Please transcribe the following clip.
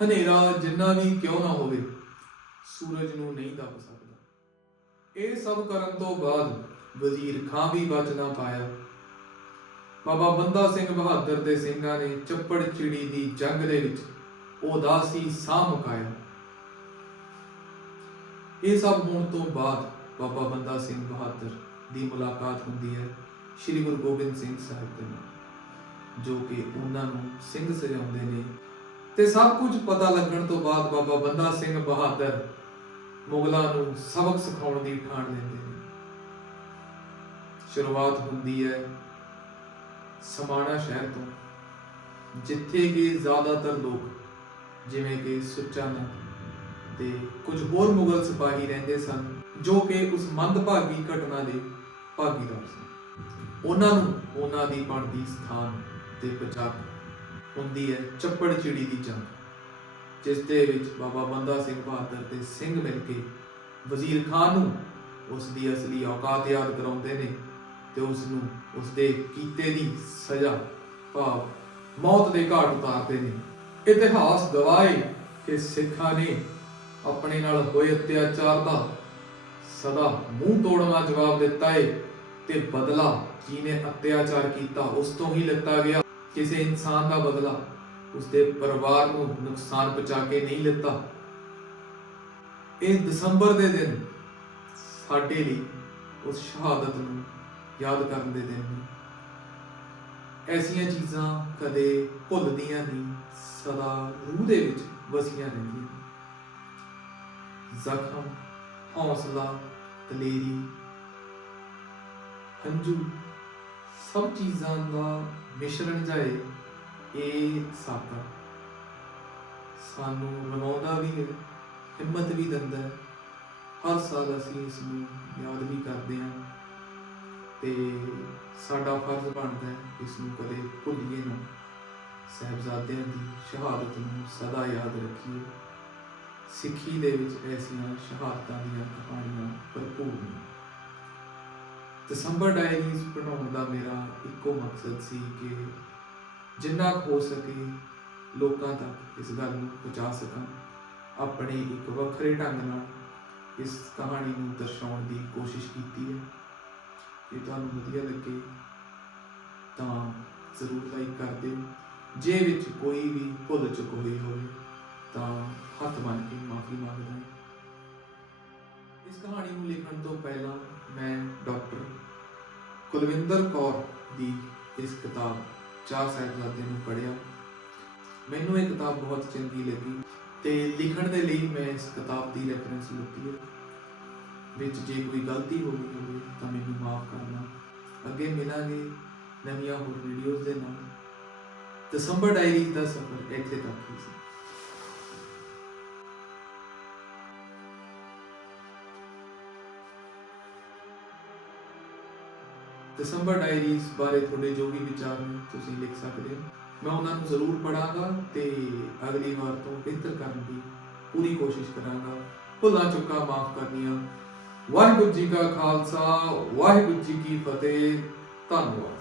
ਹਨੇਰਾ ਜਿੰਨਾ ਵੀ ਕਿਉਂ ਨਾ ਹੋਵੇ, ਸੂਰਜ ਨੂੰ ਨਹੀਂ ਦੱਬ ਸਕਦਾ। ਇਹ ਸਭ ਕਰਨ ਤੋਂ ਬਾਅਦ ਵਜ਼ੀਰ ਖਾਂ ਵੀ ਬਚ ਨਾ ਪਾਇਆ। ਬਾਬਾ ਬੰਦਾ ਸਿੰਘ ਬਹਾਦਰ ਦੇ ਸਿੰਘਾਂ ਨੇ ਚੱਪੜ ਚਿੜੀ ਦੀ ਜੰਗ ਦੇ ਵਿੱਚ ਉਦਾਸੀ ਸਾਹ ਮੁਕਾਇਆ। ਇਹ ਸਭ ਹੋਣ ਤੋਂ ਬਾਅਦ ਬਾਬਾ ਬੰਦਾ ਸਿੰਘ ਬਹਾਦਰ ਦੀ ਮੁਲਾਕਾਤ ਹੁੰਦੀ ਹੈ ਸ੍ਰੀ ਗੁਰੂ ਗੋਬਿੰਦ ਸਿੰਘ ਸਾਹਿਬ ਦੇ ਨਾਲ, ਜੋ ਕਿ ਉਹਨਾਂ ਨੂੰ ਸਿੰਘ ਸਜਾਉਂਦੇ ਨੇ। ਤੇ ਸਭ ਕੁਝ ਪਤਾ ਲੱਗਣ ਤੋਂ ਬਾਅਦ ਬਾਬਾ ਬੰਦਾ ਸਿੰਘ ਬਹਾਦਰ ਮੁਗਲਾਂ ਨੂੰ ਸਬਕ ਸਿਖਾਉਣ ਦੀ ਠਾਣ ਲੈਂਦੇ ਨੇ। ਸ਼ੁਰੂਆਤ ਹੁੰਦੀ ਹੈ ਸਮਾਣਾ ਸ਼ਹਿਰ ਤੋਂ, ਜਿੱਥੇ ਕਿ ਜ਼ਿਆਦਾਤਰ ਲੋਕ ਜਿਵੇਂ ਕਿ ਸੁੱਚਾਨੰਦ ਤੇ ਕੁਝ ਹੋਰ ਮੁਗਲ ਸਿਪਾਹੀ ਰਹਿੰਦੇ ਸਨ, ਜੋ ਕਿ ਉਸ ਮੰਦਭਾਗੀ ਘਟਨਾ ਦੇ ਭਾਗੀਦਾਰ ਸਨ। ਉਹਨਾਂ ਨੂੰ ਉਹਨਾਂ ਦੀ ਬਣਦੀ ਸਥਾਨ ਤੇ ਪਹੁੰਚਾ ਹੁੰਦੀ ਹੈ ਚੱਪੜ ਚਿੜੀ ਦੀ ਜੰਗ ਜਿਸ ਦੇ ਵਿੱਚ ਬਾਬਾ ਬੰਦਾ ਸਿੰਘ ਬਹਾਦਰ ਤੇ ਸਿੰਘ ਮਿਲ ਕੇ ਵਜ਼ੀਰ ਖਾਨ ਨੂੰ ਉਸ ਦੀ ਅਸਲੀ ਔਕਾਤ ਯਾਦ ਕਰਾਉਂਦੇ ਨੇ ਤੇ ਉਸ ਨੂੰ ਉਸ ਦੇ ਕੀਤੇ ਦੀ ਸਜ਼ਾ, ਭਾਵ ਮੌਤ ਦੇ ਘਾਟ ਉਤਾਰਦੇ ਨੇ। ਇਤਿਹਾਸ ਗਵਾਹੇ ਕਿ ਸਿੱਖਾਂ ਨੇ ਆਪਣੇ ਨਾਲ ਹੋਏ ਅਤਿਆਚਾਰ ਦਾ ਸਦਾ ਮੂੰਹ ਤੋੜਵਾ ਜਵਾਬ ਦਿੱਤਾ ਏ ਤੇ ਬਦਲਾ ਜਿਹਨੇ ਅਤਿਆਚਾਰ ਕੀਤਾ ਉਸ ਤੋਂ ਹੀ ਲਿੱਤਾ ਗਿਆ। ਕਿਸੇ ਇਨਸਾਨ ਦਾ ਬਦਲਾ ਉਸਦੇ ਪਰਿਵਾਰ ਨੂੰ ਨੁਕਸਾਨ ਪਹੁੰਚਾ ਕੇ ਨਹੀਂ ਲਿੱਤਾ। ਇਹ ਦਸੰਬਰ ਦੇ ਦਿਨ ਸਾਡੇ ਲਈ ਉਸ ਸ਼ਹਾਦਤ ਨੂੰ ਯਾਦ ਕਰਨ ਦੇ ਦਿਨ ਨੇ। ਐਸੀਆਂ ਚੀਜ਼ਾਂ ਕਦੇ ਭੁੱਲਦੀਆਂ ਨਹੀਂ, ਸਦਾ ਰੂਹ ਦੇ ਵਿੱਚ ਵਸੀਆਂ ਰਹਿੰਦੀਆਂ ਜ਼ਖਮ, ਹੌਸਲਾ, ਦਲੇਰੀ, ਹੰਝੂ, ਸਭ ਚੀਜ਼ਾਂ ਦਾ ਮਿਸ਼ਰਣ ਜਾਏ, ਇਹ ਸਾਕਾ ਸਾਨੂੰ ਰਵਾਉਂਦਾ ਵੀ ਹੈ, ਹਿੰਮਤ ਵੀ ਦਿੰਦਾ ਹੈ। ਹਰ ਸਾਲ ਅਸੀਂ ਇਸ ਨੂੰ ਯਾਦ ਵੀ ਕਰਦੇ ਹਾਂ ਤੇ ਸਾਡਾ ਫਰਜ਼ ਬਣਦਾ ਹੈ ਇਸ ਨੂੰ ਕਦੇ ਭੁੱਲੀਏ ਨਾ। ਸਹਿਬਜ਼ਾਦਿਆਂ ਦੀ ਸ਼ਹਾਦਤ ਨੂੰ ਸਦਾ ਯਾਦ ਰੱਖੀਏ। ਸਿੱਖੀ ਦੇ ਵਿੱਚ ਐਸੀਆਂ ਸ਼ਹਾਦਤਾਂ ਦੀਆਂ ਕਹਾਣੀਆਂ ਭਰਪੂਰ ਨੇ। ਦਸੰਬਰ ਡਾਇਰੀਜ਼ ਬਣਾਉਣ ਦਾ ਮੇਰਾ ਇੱਕੋ ਮਕਸਦ ਸੀ ਕਿ ਜਿੰਨਾ ਹੋ ਸਕੇ ਲੋਕਾਂ ਤੱਕ ਇਸ ਗੱਲ ਨੂੰ ਪਹੁੰਚਾ ਸਕਾਂ ਆਪਣੇ ਇੱਕ ਵੱਖਰੇ ਢੰਗ ਨਾਲ ਇਸ ਕਹਾਣੀ ਨੂੰ ਦਰਸਾਉਣ ਦੀ ਕੋਸ਼ਿਸ਼ ਕੀਤੀ ਹੈ। ਜੇ ਤੁਹਾਨੂੰ ਵਧੀਆ ਲੱਗੇ ਤਾਂ ਜ਼ਰੂਰ ਲਾਈਕ ਕਰ ਦਿਓ। ਜੇ ਵਿੱਚ ਕੋਈ ਵੀ ਭੁੱਲ ਚੁੱਕ ਹੋਈ ਹੋਵੇ ਤਾਂ ਹੱਥ ਬੰਨ ਕੇ ਮਾਫੀ ਮੰਗਦਾ ਹਾਂ। ਇਸ ਕਹਾਣੀ ਨੂੰ ਲਿਖਣ ਤੋਂ ਪਹਿਲਾਂ ਮੈਂ ਡਾਕਟਰ ਕੁਲਵਿੰਦਰ ਕੌਰ ਦੀ ਇਸ ਕਿਤਾਬ ਚਾਰ ਸਾਹਿਬਜ਼ਾਦੇ ਨੂੰ ਪੜ੍ਹਿਆ। ਮੈਨੂੰ ਇਹ ਕਿਤਾਬ ਬਹੁਤ ਚੰਗੀ ਲੱਗੀ ਤੇ ਲਿਖਣ ਦੇ ਲਈ ਮੈਂ ਇਸ ਕਿਤਾਬ ਦੀ ਰੈਫਰੈਂਸ ਲਿੱਤੀ ਹੈ। ਵਿੱਚ ਜੇ ਕੋਈ ਗਲਤੀ ਹੋ ਗਈ ਹੋਵੇ ਤਾਂ ਮੈਨੂੰ ਮਾਫ ਕਰਨਾ। ਅੱਗੇ ਮਿਲਾਂਗੇ ਨਵੀਆਂ ਹੋਰ ਵੀਡੀਓਜ਼ ਦੇ ਨਾਲ। ਦਸੰਬਰ ਡਾਇਰੀ ਦਾ ਸਫ਼ਰ ਇੱਥੇ ਤੱਕ ਹੀ ਸੀ। ਦਸੰਬਰ ਡਾਇਰੀਜ਼ ਬਾਰੇ ਤੁਹਾਡੇ ਜੋ ਵੀ ਵਿਚਾਰ ਨੇ ਤੁਸੀਂ ਲਿਖ ਸਕਦੇ ਹੋ। ਮੈਂ ਉਹਨਾਂ ਨੂੰ ਜ਼ਰੂਰ ਪੜਾਂਗਾ ਤੇ ਅਗਲੀ ਵਾਰ ਤੋਂ ਬਿਹਤਰ ਕਰਨ ਦੀ ਪੂਰੀ ਕੋਸ਼ਿਸ਼ ਕਰਾਂਗਾ। ਭੁੱਲਾਂ ਚੁੱਕਾ ਮਾਫ ਕਰਨੀਆਂ। ਵਾਹਿਗੁਰੂ ਜੀ ਕਾ ਖਾਲਸਾ, ਵਾਹਿਗੁਰੂ ਜੀ ਕੀ ਫਤਿਹ। ਧੰਨਵਾਦ।